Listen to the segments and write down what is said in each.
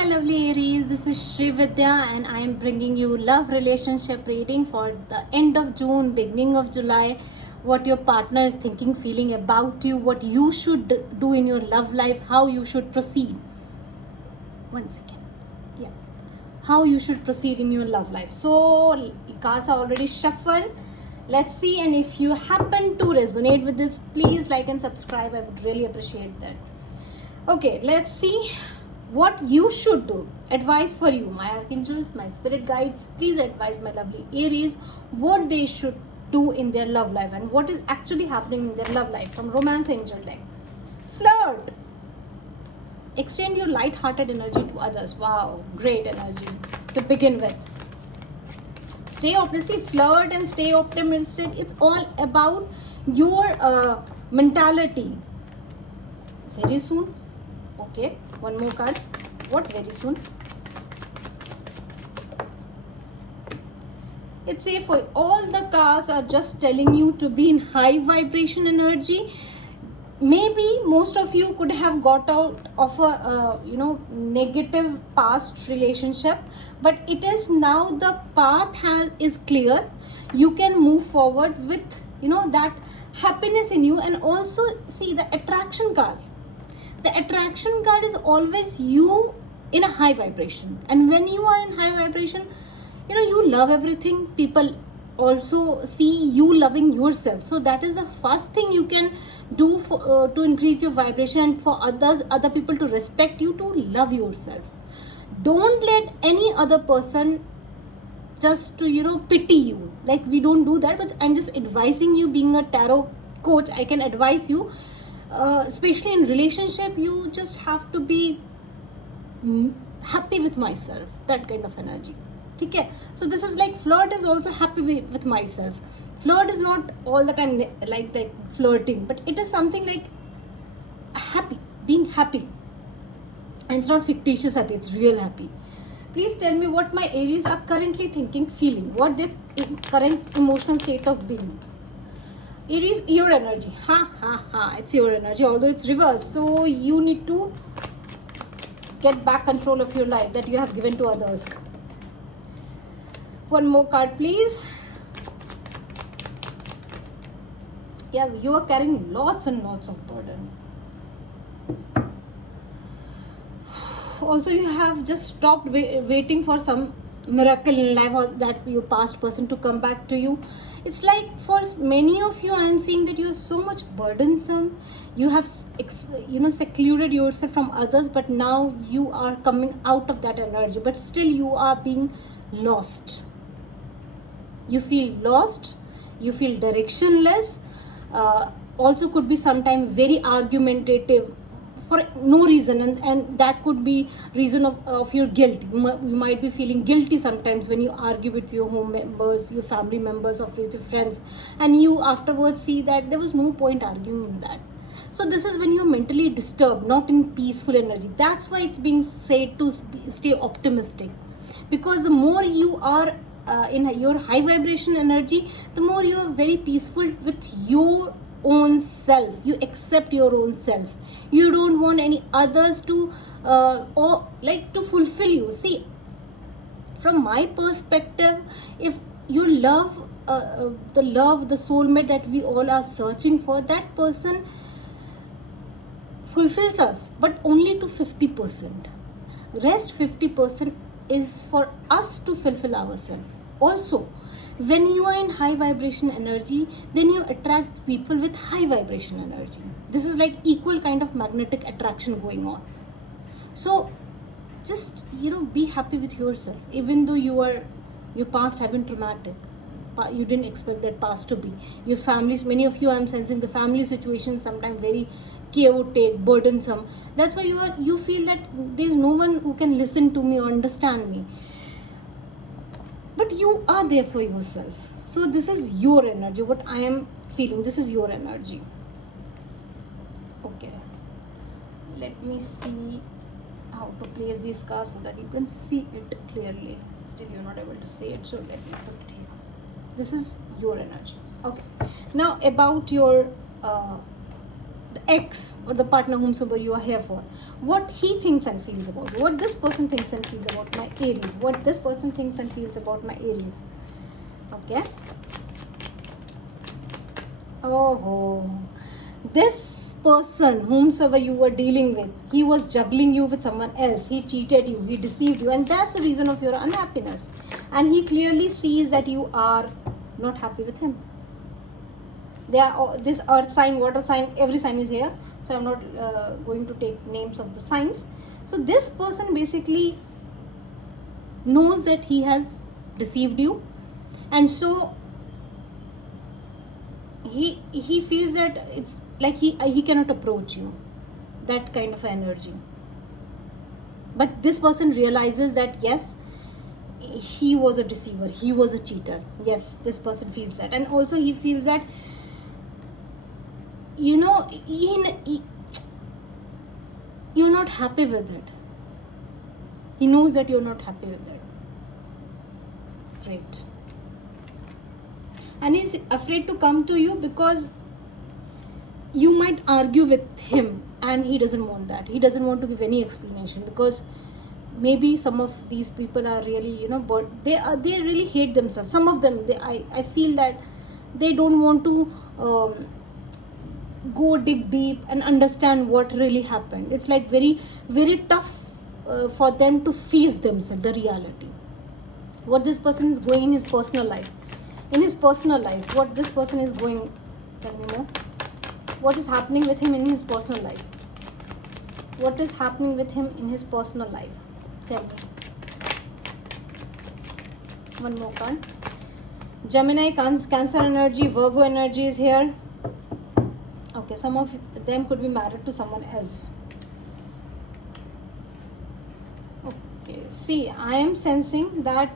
my lovely Aries, this is Shri Vidya and I am bringing you love relationship reading for the end of June, beginning of July. What your partner is thinking, feeling about you, what you should do in your love life, how you should proceed. One second. Yeah. How you should proceed in your love life. So, cards are already shuffled. Let's see, and if you happen to resonate with this, please like and subscribe. I would really appreciate that. Okay, let's see what you should do. Advice for you, my archangels, my spirit guides, please advise my lovely Aries what they should do in their love life and what is actually happening in their love life from Romance Angel deck. Flirt. Extend your light-hearted energy to others. Wow, great energy to begin with. Stay optimistic, flirt and stay optimistic. It's all about your mentality. Very soon. Okay, one more card. What very soon? It's say for all the cards are just telling you to be in high vibration energy. Maybe most of you could have got out of a negative past relationship, but it is now the path is clear. You can move forward with that happiness in you. And also see the attraction cards. The attraction card is always you in a high vibration, and when you are in high vibration, you love everything. People also see you loving yourself, so that is the first thing you can do for to increase your vibration and for other people to respect you, to love yourself. Don't let any other person just to pity you. Like, we don't do that, but I'm just advising you. Being a tarot coach, I can advise you. Especially in relationship, you just have to be happy with myself, that kind of energy. Okay, so this is like flirt is also happy with myself. Flirt is not all the time like that flirting, but it is something like happy, being happy, and it's not fictitious happy, it's real happy. Please tell me what my Aries are currently thinking, feeling, what their current emotional state of being. Aries, your energy, it's your energy, although it's reversed. So you need to get back control of your life that you have given to others. One more card, please. Yeah, you are carrying lots and lots of burden. Also, you have just stopped waiting for some miracle in life, or that your past person to come back to you. It's like for many of you, I am seeing that you are so much burdensome. You have secluded yourself from others, but now you are coming out of that energy, but still you are being lost. You feel lost, you feel directionless. Also could be sometimes very argumentative for no reason, and that could be reason of your guilt. You might be feeling guilty sometimes when you argue with your home members, your family members, or with your friends, and you afterwards see that there was no point arguing in that. So this is when you're mentally disturbed, not in peaceful energy. That's why it's being said to stay optimistic, because the more you are in your high vibration energy, the more you are very peaceful with your own self. You accept your own self. You don't want any others to or like to fulfill you. See, from my perspective, if you love the soulmate that we all are searching for, that person fulfills us, but only to 50%. Rest 50% is for us to fulfill ourselves. Also, when you are in high vibration energy, then you attract people with high vibration energy. This is like equal kind of magnetic attraction going on. So just be happy with yourself, even though your past have been traumatic. You didn't expect that past to be. Your families, many of you, I'm sensing the family situation sometimes very chaotic, burdensome. That's why you feel that there's no one who can listen to me or understand me. But you are there for yourself. So this is your energy. What I am feeling, this is your energy. Okay. Let me see how to place these cards so that you can see it clearly. Still you're not able to see it, so let me put it here. This is your energy. Okay. Now about your the ex or the partner whomsoever you are here for, what he thinks and feels about, what this person thinks and feels about my Aries, what this person thinks and feels about my Aries. Okay. Oh, this person whomsoever you were dealing with, he was juggling you with someone else, he cheated you, he deceived you, and that's the reason of your unhappiness. And he clearly sees that you are not happy with him. They are this earth sign, water sign, every sign is here, so I'm not going to take names of the signs. So this person basically knows that he has deceived you, and so he feels that it's like he cannot approach you, that kind of energy. But this person realizes that yes, he was a deceiver, he was a cheater. Yes, this person feels that. And also he feels that, you know, you're not happy with it. He knows that you're not happy with it. Great. And he's afraid to come to you because you might argue with him, and he doesn't want that. He doesn't want to give any explanation, because maybe some of these people are really, you know, but they really hate themselves. Some of them, I feel that they don't want to go dig deep and understand what really happened. It's like very, very tough for them to face themselves, the reality. What this person is going in his personal life. In his personal life, what this person is going, tell me more. What is happening with him in his personal life? What is happening with him in his personal life? Tell me. One more card. Gemini, Cancer energy, Virgo energy is here. Okay, some of them could be married to someone else. Okay, see, I am sensing that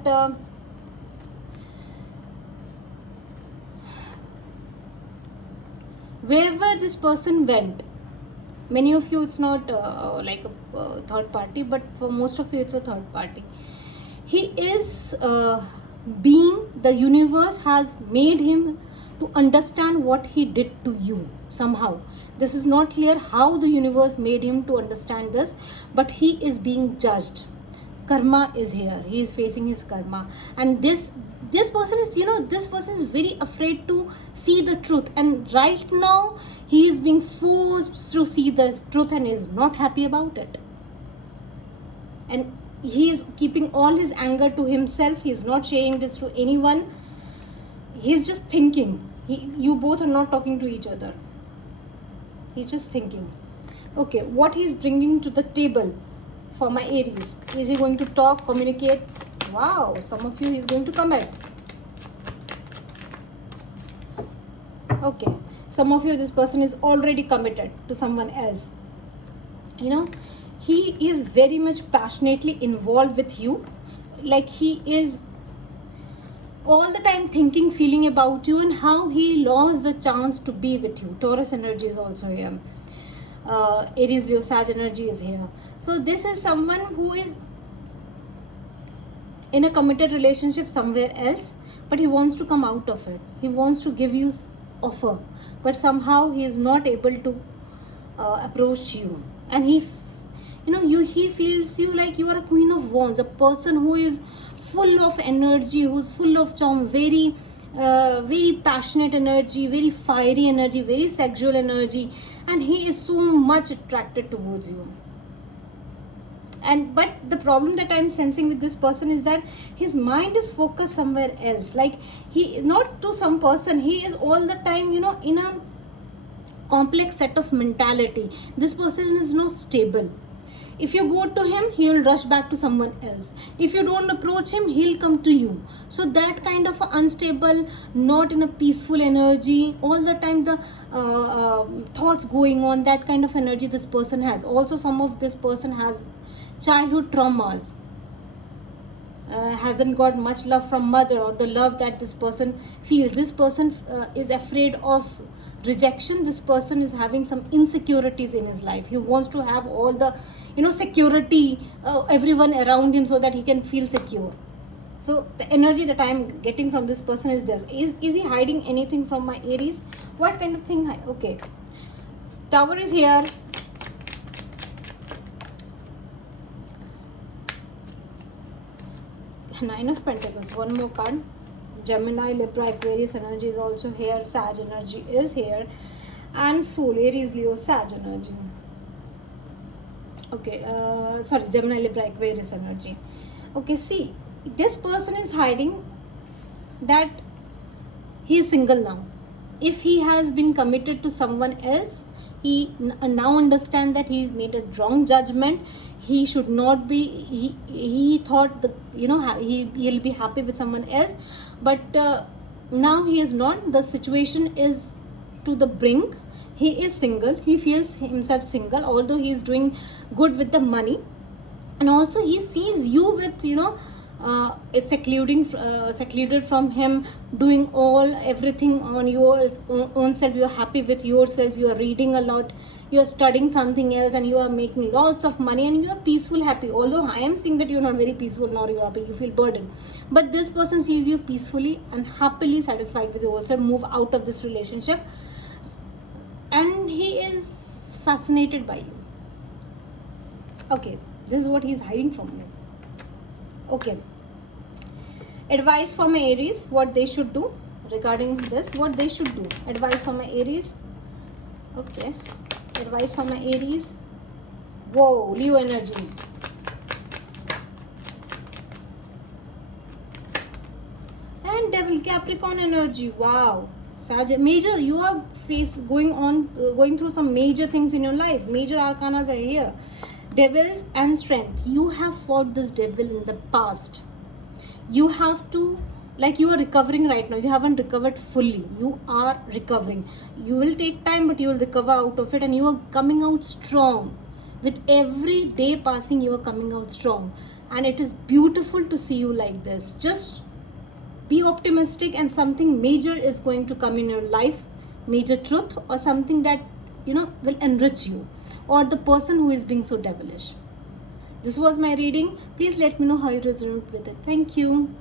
wherever this person went, many of you it's not like a third party, but for most of you it's a third party. He is being, the universe has made him to understand what he did to you somehow. This is not clear how the universe made him to understand this, but he is being judged. Karma is here. He is facing his karma, and this person is, you know, this person is very afraid to see the truth, and right now he is being forced to see the truth and is not happy about it. And he is keeping all his anger to himself. He is not sharing this to anyone. He is just thinking. You both are not talking to each other. He's just thinking. Okay, what he is bringing to the table for my Aries? Is he going to talk, communicate? Wow, some of you is going to commit. Okay, some of you, this person is already committed to someone else. You know, he is very much passionately involved with you. Like he is all the time thinking, feeling about you, and how he lost the chance to be with you. Taurus energy is also here. Aries, Leo, Sag energy is here. So this is someone who is in a committed relationship somewhere else, but he wants to come out of it. He wants to give you offer, but somehow he is not able to approach you. And he feels you like you are a queen of wands, a person who is full of energy, who's full of charm, very very passionate energy, very fiery energy, very sexual energy, and he is so much attracted towards you. And but the problem that I'm sensing with this person is that his mind is focused somewhere else. Like he, not to some person, he is all the time, you know, in a complex set of mentality. This person is not stable. If you go to him, he will rush back to someone else. If you don't approach him, he'll come to you. So that kind of unstable, not in a peaceful energy, all the time the thoughts going on, that kind of energy this person has. Also, some of this person has childhood traumas, hasn't got much love from mother, or the love that this person feels. This person is afraid of rejection. This person is having some insecurities in his life. He wants to have all the, you know, security, everyone around him, so that he can feel secure. So the energy that I am getting from this person is this. Is he hiding anything from my Aries? What kind of thing? Okay, Tower is here. Nine of Pentacles. One more card. Gemini, Libra, Aquarius energy is also here. Sag energy is here. And Fool, Aries, Leo, Sag energy. Okay, sorry, Gemini, Libra, Aquarius energy. Okay, see, this person is hiding that he is single now. If he has been committed to someone else, he now understand that he made a wrong judgment. He should not be. He thought that he'll be happy with someone else, but now he is not. The situation is to the brink. He is single. He feels himself single, although he is doing good with the money, and also he sees you with is secluded from him, doing everything on your own self. You are happy with yourself. You are reading a lot. You are studying something else, and you are making lots of money, and you are peaceful, happy. Although I am seeing that you are not very peaceful nor you are happy. You feel burdened, but this person sees you peacefully and happily satisfied with yourself. Move out of this relationship, and he is fascinated by you. Okay, this is what he is hiding from you. Okay, advice for my Aries, what they should do regarding this, what they should do. Advice for my Aries. Okay, advice for my Aries. Whoa, Leo energy. And Devil, Capricorn energy. Wow, Sag, major, you are going through some major things in your life. Major arcanas are here. Devils and strength. You have fought this devil in the past. You have to, you are recovering right now. You haven't recovered fully. You are recovering. You will take time, but you will recover out of it, and you are coming out strong. With every day passing, you are coming out strong, and it is beautiful to see you like this. Just be optimistic, and something major is going to come in your life. Major truth, or something that will enrich you, or the person who is being so devilish. This was my reading. Please let me know how you resonate with it. Thank you.